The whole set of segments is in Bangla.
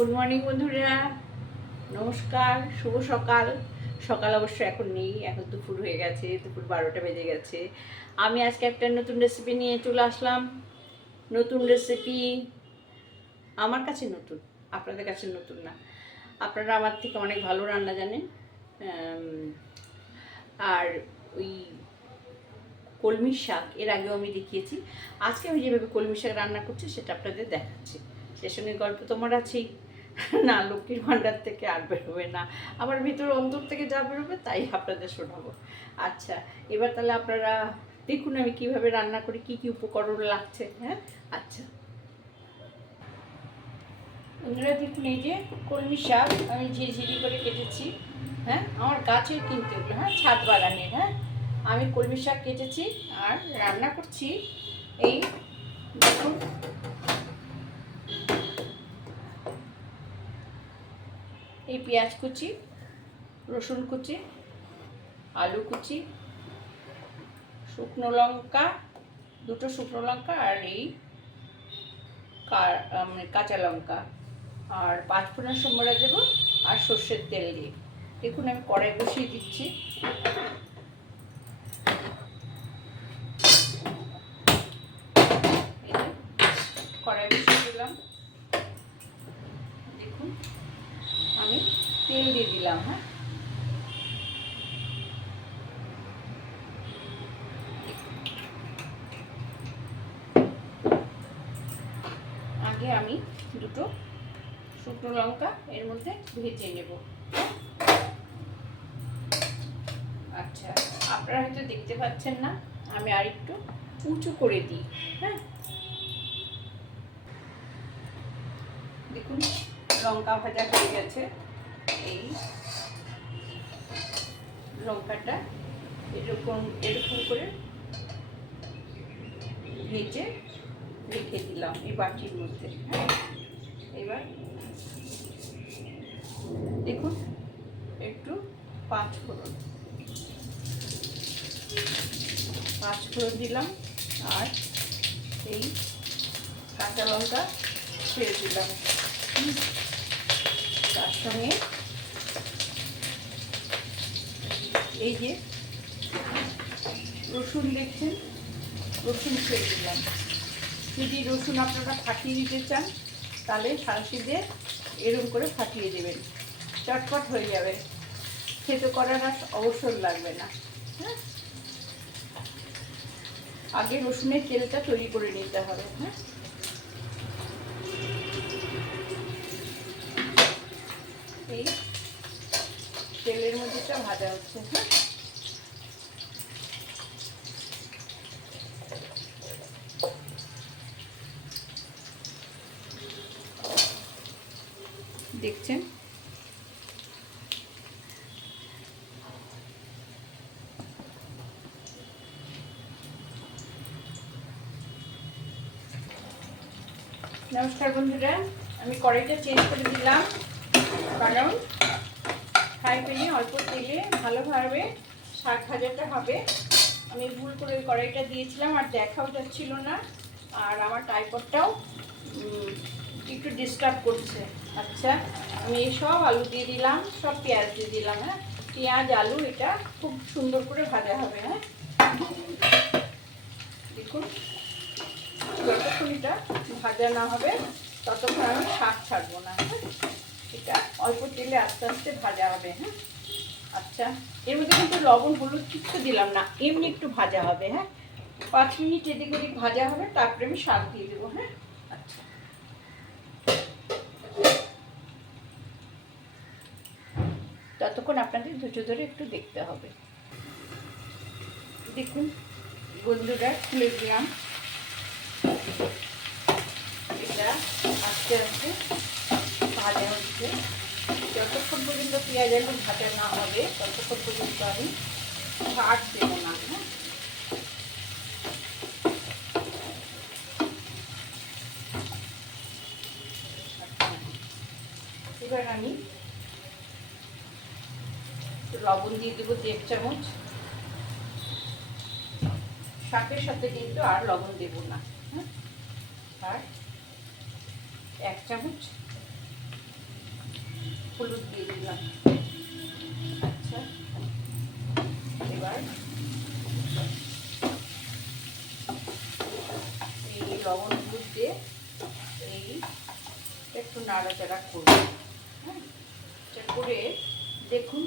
গুড মর্নিং বন্ধুরা। নমস্কার, শুভ সকাল। সকাল অবশ্য এখন নেই, এখন দুপুর হয়ে গেছে, দুপুর বারোটা বেজে গেছে। আমি আজকে একটা নতুন রেসিপি নিয়ে চলে আসলাম। নতুন রেসিপি আমার কাছে নতুন, আপনাদের কাছে নতুন না। আপনারা আমার থেকে অনেক ভালো রান্না জানেন। আর ওই কলমির শাক, এর আগেও আমি দেখিয়েছি। আজকে আমি যেভাবে কলমি শাক রান্না করছি, সেটা আপনাদের দেখাচ্ছি। সে সঙ্গে গল্প তোমার আছেই। না, লক্ষ্মীর ভাণ্ডার থেকে আর বেরোবে না। আমার ভিতর অন্তর থেকে যা বেরোবে, তাই আপনাদের শোনাবো। আচ্ছা এবার তাহলে আপনারা দেখুন আমি কীভাবে রান্না করি, কি কি উপকরণ লাগছে হ্যাঁ? আচ্ছা। বন্ধুরা দেখুন এই যে কলমি শাক, আমি ঝিরিঝিরি করে কেটেছি হ্যাঁ? আমার গাছের কিনতে ওগুলো হ্যাঁ? ছাদ বাগানের হ্যাঁ? আমি কলমি শাক কেটেছি আর রান্না করছি এই দেখুন। এই পেঁয়াজ কুচি, রসুন কুচি, আলু কুচি, শুকনো লঙ্কা, দুটো শুকনো লঙ্কা আর এই মানে কাঁচা লঙ্কা। আর পাঁচ ফোড়ন সম্বরা দেবো আর সর্ষের তেল দিয়ে। দেখুন আমি কড়াই বসিয়ে দিচ্ছি এই যে কড়াই বসিয়ে দিলাম দেখুন আমি তেল দিয়ে দিলাম হ্যাঁ? আগে আমি দুটো শুকনো লঙ্কা এর মধ্যে ভেজে নেব আচ্ছা আপনারা হয়তো দেখতে পাচ্ছেন না, আমি আর একটু উঁচু করে দিই হ্যাঁ? দেখুন, লঙ্কা ভাজা হয়ে গেছে। এই লঙ্কাটা এরকম এরকম করে ভেজে রেখে দিলাম এই বাটির মধ্যে হ্যাঁ? এবার দেখুন, একটু পাঁচ ফোড়ন পাঁচ ফোড়ন দিলাম আর এই কাঁচা লঙ্কা ছেড়ে দিলাম। তার সঙ্গে এই যে, রসুন দেখছেন? রসুন ছেড়ে দিলাম। যদি রসুন আপনারা ফাটিয়ে দিতে চান, তাহলে সাঁড়শি দিয়ে এরকম করে ফাটিয়ে দেবেন। চটপট হয়ে যাবে। খেতে করার আর অবসর লাগবে না। হ্যাঁ? আগে রসুনের তেলটা তৈরি করে নিতে হবে। হ্যাঁ? এই তেলের মধ্যেটা ভাজা হচ্ছে হ্যাঁ? দেখছেন? নমস্কার বন্ধুরা আমি কড়াইটা চেঞ্জ করে দিলাম কারণ ফ্রাই প্যানে অল্প তেলে ভালোভাবে শাক ভাজাটা হবে। আমি ভুল করে ওই কড়াইটা দিয়েছিলাম আর দেখাও যাচ্ছিল না। আর আমার টাইপডটাও একটু ডিস্টার্ব করছে। আচ্ছা আমি সব আলু দিয়ে দিলাম, সব পেঁয়াজ দিয়ে দিলাম হ্যাঁ? পেঁয়াজ, আলু, এটা খুব সুন্দর করে ভাজা হবে হ্যাঁ? দেখুন, যতক্ষণ এটা ভাজা না হবে, ততক্ষণ আমি শাক ছাড়বো না হ্যাঁ? এটা অল্প তেলে আস্তে আস্তে ভাজা হবে হ্যাঁ? আচ্ছা এর মধ্যে কিন্তু লবণ, হলুদ কিচ্ছু দিলাম না, এমনি একটু ভাজা হবে হ্যাঁ? পাঁচ মিনিট এদিক ওদিক ভাজা হবে, তারপরে আমি শাক দিয়ে দেবো হ্যাঁ? আচ্ছা। ততক্ষণ আপনাদের ধৈর্য ধরে একটু দেখতে হবে। দেখুন, বন্ধুরা, খুলে দিলাম। এটা আস্তে আস্তে ভাজা হচ্ছে। যতক্ষণ পর্যন্ত পেঁয়াজ আলু ভাজা না হবে, ততক্ষণ পর্যন্ত আমি শাক দেবো না হ্যাঁ? এবার আমি লবণ দিয়ে দেবো দেড় চামচ। শাকের সাথে কিন্তু আর লবণ দেব না হ্যাঁ? আর এক চামচ হলুদ দিয়ে দিলাম। আচ্ছা এবার এই লবণ হলুদ দিয়ে এই একটু নাড়াচাড়া করব। হ্যাঁ এটা করে দেখুন,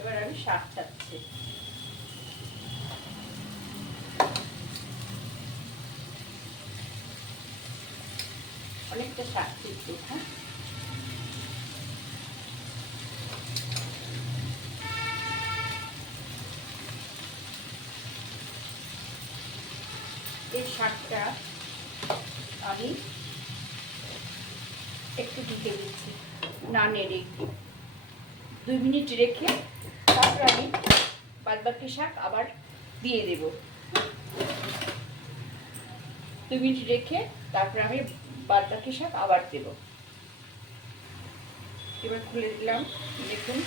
এবার আমি শাক চাচ্ছি। অনেকটা শাক কিন্তু হ্যাঁ? শাকটা আমি একটু ঢেকে দিচ্ছি না নেড়ে। দুই মিনিট রেখে তারপর আমি বাদ বাকি শাক আবার দিয়ে দেব। দুই মিনিট রেখে তারপর আমি বাদ বাকি শাক আবার দেব। এবার খুলে দিলাম দেখুন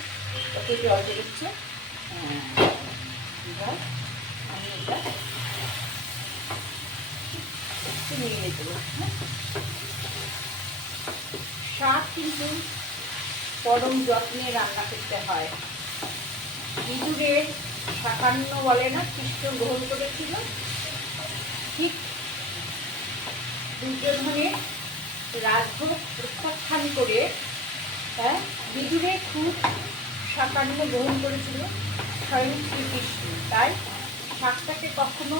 কত জল বেরোচ্ছে। হ্যাঁ, আমি এটা একটু নিয়ে হ্যাঁ শাক কিন্তু পরম যত্নে রান্না করতে হয়। ইঁদুরের শাকান্ন বলে না, কৃষ্ণ গ্রহণ করেছিল। ঠিক দুর্যোধনের রাজভোগ প্রত্যাখ্যান করে হ্যাঁ বিদুরে খুব শাকান্ন গ্রহণ করেছিল স্বয়ং শ্রীকৃষ্ণ। তাই শাকটাকে কখনো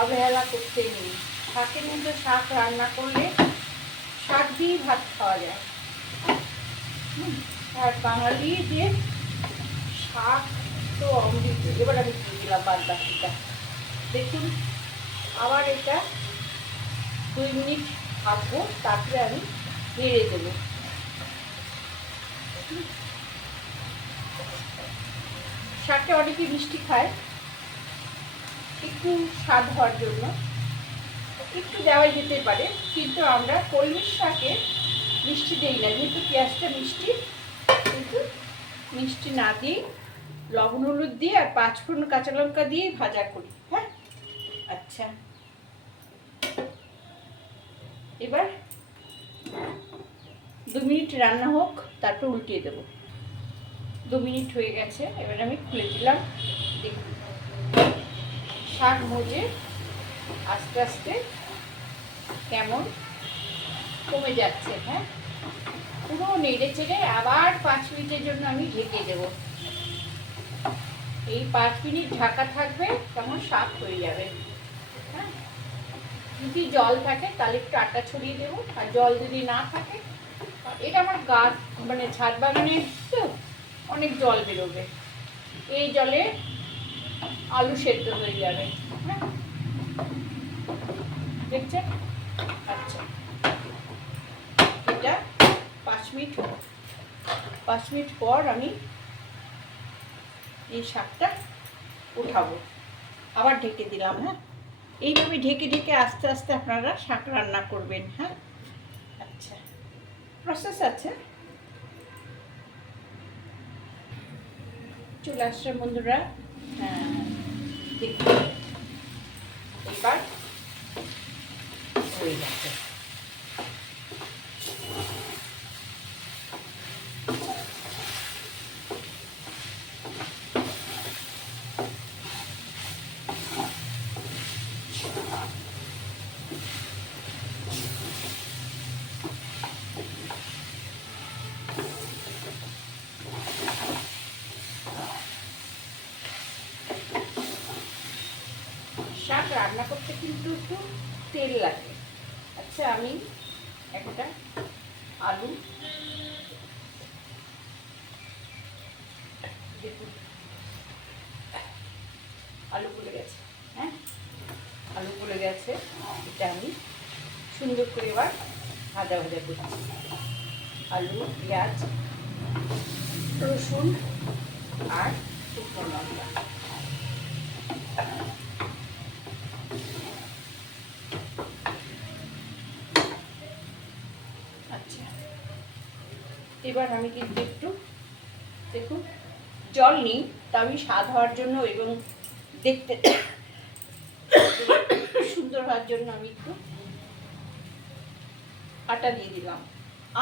অবহেলা করতেই নেই। শাকের মধ্যে শাক রান্না করলে শাক দিয়েই ভাত খাওয়া যায়। আর বাঙালি যে শাক তো অমৃত, এবার আমি দিয়ে দিলাম বাদ বাকিটা। দেখুন, আবার এটা দুই মিনিট ভাববো তারপরে আমি নেড়ে দেবো। শাকটা অনেকে মিষ্টি খায়, একটু স্বাদ হওয়ার জন্য। একটু দেওয়া যেতে পারে, কিন্তু আমরা কলমির শাকে মিষ্টি দিই না, যেহেতু পেঁয়াজটা মিষ্টি, কিন্তু মিষ্টি না দিয়ে, লবণ, হলুদ দিয়ে আর পাঁচ ফোড়ন কাঁচা লঙ্কা দিয়ে ভাজা করি হ্যাঁ? আচ্ছা। এবার দু মিনিট রান্না হোক, তারপর উল্টিয়ে দেবো। দু মিনিট হয়ে গেছে, এবার আমি খুলে দিলাম, দেখুন। শাক মজে আস্তে আস্তে কেমন? কমে যাচ্ছে হ্যাঁ? পুরো নেড়ে চেড়ে আবার পাঁচ মিনিটের জন্য আমি ঢেকে দেব। এই পাঁচ মিনিট ঢাকা থাকবে, কেমন শাক হয়ে যাবে। হ্যাঁ? যদি জল থাকে, তাহলে একটু আটা ছড়িয়ে দেবো। আর জল যদি না থাকে, এটা আমার গাছ মানে ছাদ বাগানে তো অনেক জল বেরোবে। এই জলে আলু সেদ্ধ হয়ে যাবে। হ্যাঁ? দেখছেন? আচ্ছা। এটা পাঁচ মিনিট পাঁচ মিনিট পর আমি এই শাকটা উঠাবো। আবার ঢেকে দিলাম হ্যাঁ? এইভাবে ঢেকে ঢেকে আস্তে আস্তে আপনারা শাক রান্না করবেন হ্যাঁ? আচ্ছা। প্রসেস আছে। চলে আসছে বন্ধুরা। হ্যাঁ দেখুন। এবার হয়ে গেছে শাক রান্না করতে কিন্তু একটু তেল লাগে। আচ্ছা আমি একটা আলু আলু গলে গেছে হ্যাঁ? আলু গলে গেছে, এটা আমি সুন্দর করে এবার ভাজা ভাজা করছি। আলু, পেঁয়াজ, রসুন আর শুকনো লঙ্কা আচ্ছা এবার আমি কিন্তু একটু, দেখুন, জল নিই, তা আমি স্বাদ হওয়ার জন্য এবং দেখতে সুন্দর হওয়ার জন্য আমি একটু আটা দিয়ে দিলাম।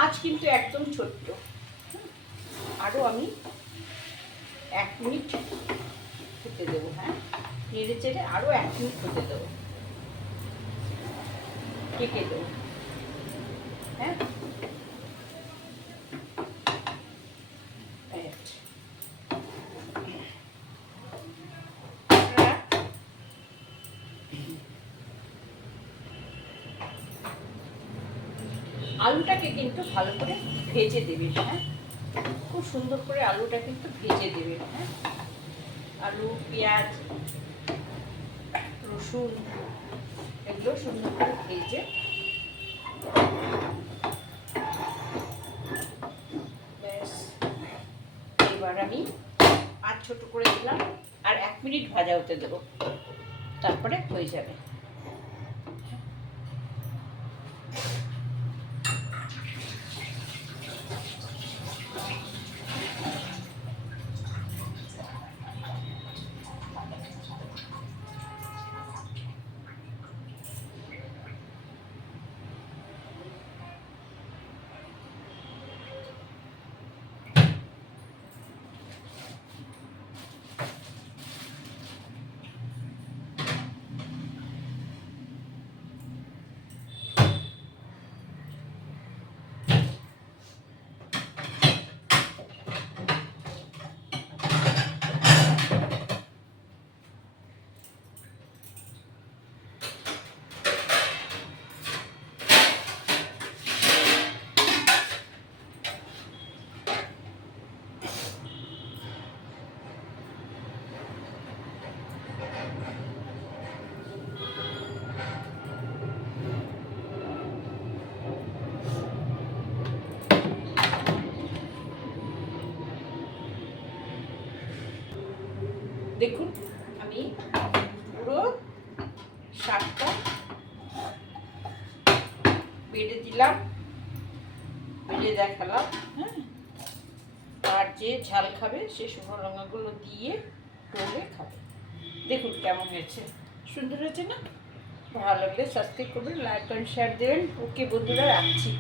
আজ কিন্তু একদম ছোট্ট। আরও আমি এক মিনিট হতে দেবো হ্যাঁ? নেড়ে চেড়ে আরও এক মিনিট হতে দেবো। ঢেকে দেবো। হ্যাঁ এই হচ্ছে। আপনারা আলুটাকে কিন্তু ভালো করে ভেজে দেবেন হ্যাঁ? খুব সুন্দর করে আলুটা কিন্তু ভেজে দেবেন হ্যাঁ? আলু, পেঁয়াজ, রসুন, এগুলো সুন্দর করে ভেজে ব্যাস। এবার আমি আর ছোট করে দিলাম, আর এক মিনিট ভাজা হতে দেবো। তারপরে হয়ে যাবে দেখুন আমি পুরো শাকটা বেড়ে দিলাম বেড়ে দেখালাম হ্যাঁ? আর যে ঝাল খাবে সে শুকনো লঙ্কাগুলো দিয়ে টোলে খাবে। দেখুন কেমন হয়েছে। সুন্দর হয়েছে না? ভালো লাগলে সাবস্ক্রাইব করবেন লাইক অ্যান্ড শেয়ার দেবেন। ওকে বন্ধুরা, রাখছি।